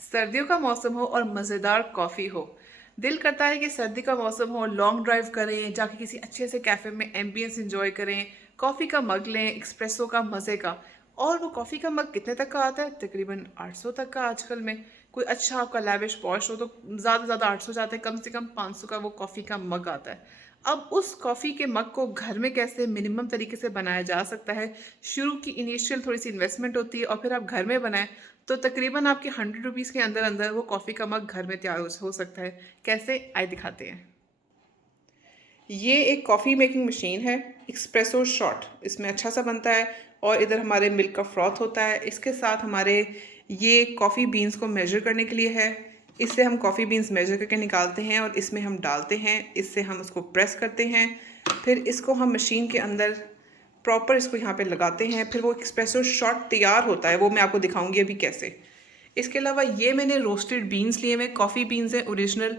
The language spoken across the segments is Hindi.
सर्दियों का मौसम हो और मज़ेदार कॉफ़ी हो। दिल करता है कि सर्दी का मौसम हो, लॉन्ग ड्राइव करें, जाके किसी अच्छे से कैफ़े में एम्बियंस एंजॉय करें, कॉफ़ी का मग लें, एक्सप्रेसो का मज़े का। और वो कॉफ़ी का मग कितने तक का आता है? तकरीबन 800 तक का आजकल में। कोई अच्छा आपका लैविश पॉश हो तो ज़्यादा से ज़्यादा 800 जाते हैं, कम से कम 500 का वो कॉफ़ी का मग आता है। अब उस कॉफ़ी के मग को घर में कैसे मिनिमम तरीके से बनाया जा सकता है? शुरू की इनिशियल थोड़ी सी इन्वेस्टमेंट होती है और फिर आप घर में बनाएं तो तकरीबन आपके 100 रुपीज़ के अंदर अंदर वो कॉफ़ी का मग घर में तैयार हो सकता है। कैसे आए दिखाते हैं। ये एक कॉफ़ी मेकिंग मशीन है, एक्सप्रेसो शॉट इसमें अच्छा सा बनता है। और इधर हमारे मिल्क का फ्रॉथ होता है। इसके साथ हमारे ये कॉफ़ी बीन्स को मेजर करने के लिए है। इससे हम कॉफ़ी बीन्स मेजर करके निकालते हैं और इसमें हम डालते हैं। इससे हम उसको प्रेस करते हैं, फिर इसको हम मशीन के अंदर प्रॉपर इसको यहाँ पे लगाते हैं। फिर वो एक्सप्रेसो शॉट तैयार होता है, वो मैं आपको दिखाऊंगी अभी कैसे। इसके अलावा ये मैंने रोस्टेड बीन्स लिए हुए कॉफ़ी बीन्स हैं ओरिजिनल।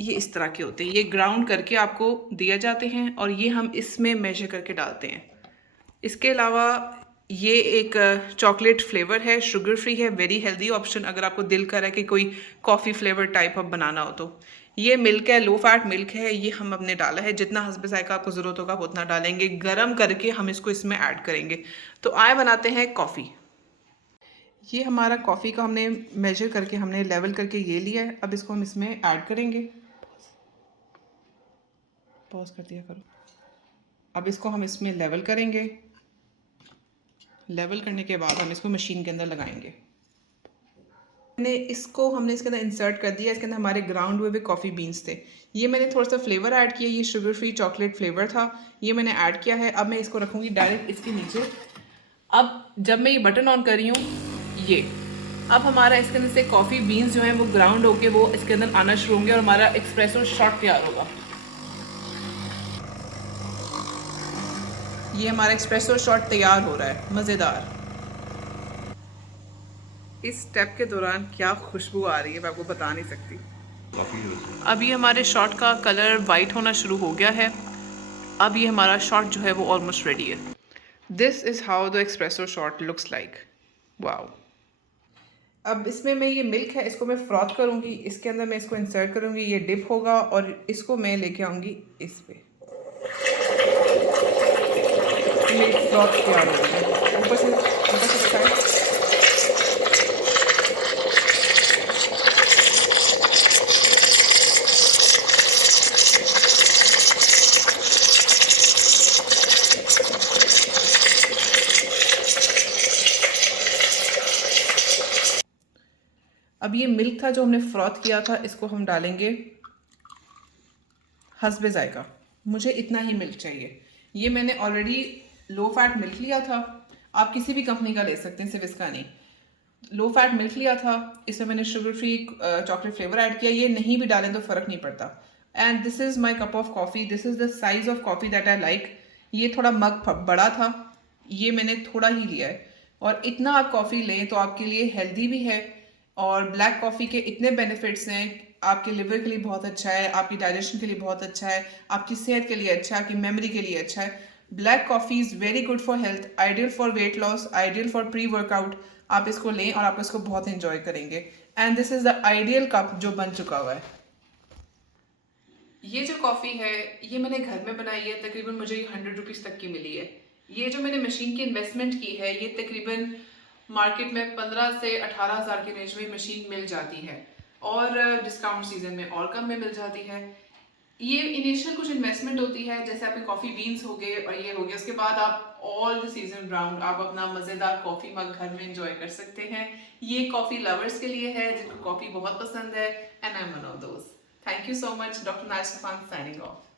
ये इस तरह के होते हैं, ये ग्राउंड करके आपको दिए जाते हैं और ये हम इसमें मेजर करके डालते हैं। इसके अलावा ये एक चॉकलेट फ्लेवर है, शुगर फ्री है, वेरी हेल्दी ऑप्शन अगर आपको दिल कर रहा है कि कोई कॉफ़ी फ्लेवर टाइप अब बनाना हो तो। ये मिल्क है, लो फैट मिल्क है, ये हम अपने डाला है। जितना हस्बे जायका आपको ज़रूरत होगा आप उतना डालेंगे, गर्म करके हम इसको इसमें ऐड करेंगे। तो आए बनाते हैं कॉफ़ी। ये हमारा कॉफ़ी का हमने मेजर करके हमने लेवल करके ये लिया है। अब इसको हम इसमें ऐड करेंगे। पॉज कर दिया करो। अब इसको हम इसमें लेवल करेंगे। लेवल करने के बाद हम इसको मशीन के अंदर लगाएंगे। हमने इसके अंदर इंसर्ट कर दिया। इसके अंदर हमारे ग्राउंड हुए कॉफ़ी बीन्स थे। ये मैंने थोड़ा सा फ्लेवर ऐड किया, ये शुगर फ्री चॉकलेट फ्लेवर था, ये मैंने ऐड किया है। अब मैं इसको रखूँगी डायरेक्ट इसके नीचे। अब जब मैं ये बटन ऑन कर रही हूँ, ये अब हमारा इसके अंदर से कॉफ़ी बीन्स जो हैं वो ग्राउंड होके वो इसके अंदर आना शुरू होंगे और हमारा एक्सप्रेसो शॉट तैयार होगा। ये हमारा एक्सप्रेसो शॉट तैयार हो रहा है, मज़ेदार। इस स्टेप के दौरान क्या खुशबू आ रही है मैं आपको बता नहीं सकती। अब ये हमारे शॉट का कलर वाइट होना शुरू हो गया है। अब ये हमारा शॉट जो है वो ऑलमोस्ट रेडी है। This is how the espresso shot looks like. Wow. अब इसमें मैं ये मिल्क है, इसको मैं फ्रॉथ करूँगी। इसके अंदर मैं इसको इंसर्ट करूँगी, ये डिप होगा और इसको मैं लेके आऊँगी इस पे। मिल्क फ्रॉथ तैयार हो गया है। ऊपर से दिखाएं। अब ये मिल्क था जो हमने फ्रॉथ किया था, इसको हम डालेंगे हस्बे जायका। मुझे इतना ही मिल्क चाहिए। ये मैंने ऑलरेडी लो फैट मिल्क लिया था, आप किसी भी कंपनी का ले सकते हैं, सिर्फ इसका नहीं। लो फैट मिल्क लिया था, इसमें मैंने sugar free chocolate flavour add किया। ये नहीं भी डालें तो फ़र्क नहीं पड़ता। And this is my cup of coffee, this is the size of coffee that I like. ये थोड़ा मग बड़ा था, ये मैंने थोड़ा ही लिया है। और इतना आप कॉफ़ी लें तो आपके लिए हेल्दी भी है। और ब्लैक कॉफ़ी के इतने बेनिफिट्स हैं, आपके लिवर के लिए बहुत अच्छा है, आपकी डाइजेशन के लिए बहुत अच्छा है, आपकी सेहत के लिए अच्छा है, आपकी मेमोरी के लिए अच्छा है। Black coffee is very good for health, ideal for weight loss, ideal for pre workout. आप इसको लें और आप इसको बहुत इंजॉय करेंगे। And this is the ideal cup जो बन चुका हुआ है। ये जो कॉफ़ी है ये मैंने घर में बनाई है, तकरीबन मुझे ये 100 रुपीज़ तक की मिली है। ये जो मैंने मशीन की इन्वेस्टमेंट की है ये तकरीबन मार्केट में 15 से 18 हज़ार के रेंज में मशीन मिल जाती है और डिस्काउंट सीजन में और कम में मिल जाती है। ये इनिशियल कुछ इन्वेस्टमेंट होती है, जैसे आपके कॉफ़ी बीन्स हो गए और ये हो गया, उसके बाद आप ऑल द सीजन राउंड आप अपना मज़ेदार कॉफ़ी मग घर में एंजॉय कर सकते हैं। ये कॉफ़ी लवर्स के लिए है जिनको कॉफ़ी बहुत पसंद है, and I am one of those. Thank you so much. Doctor nice signing off.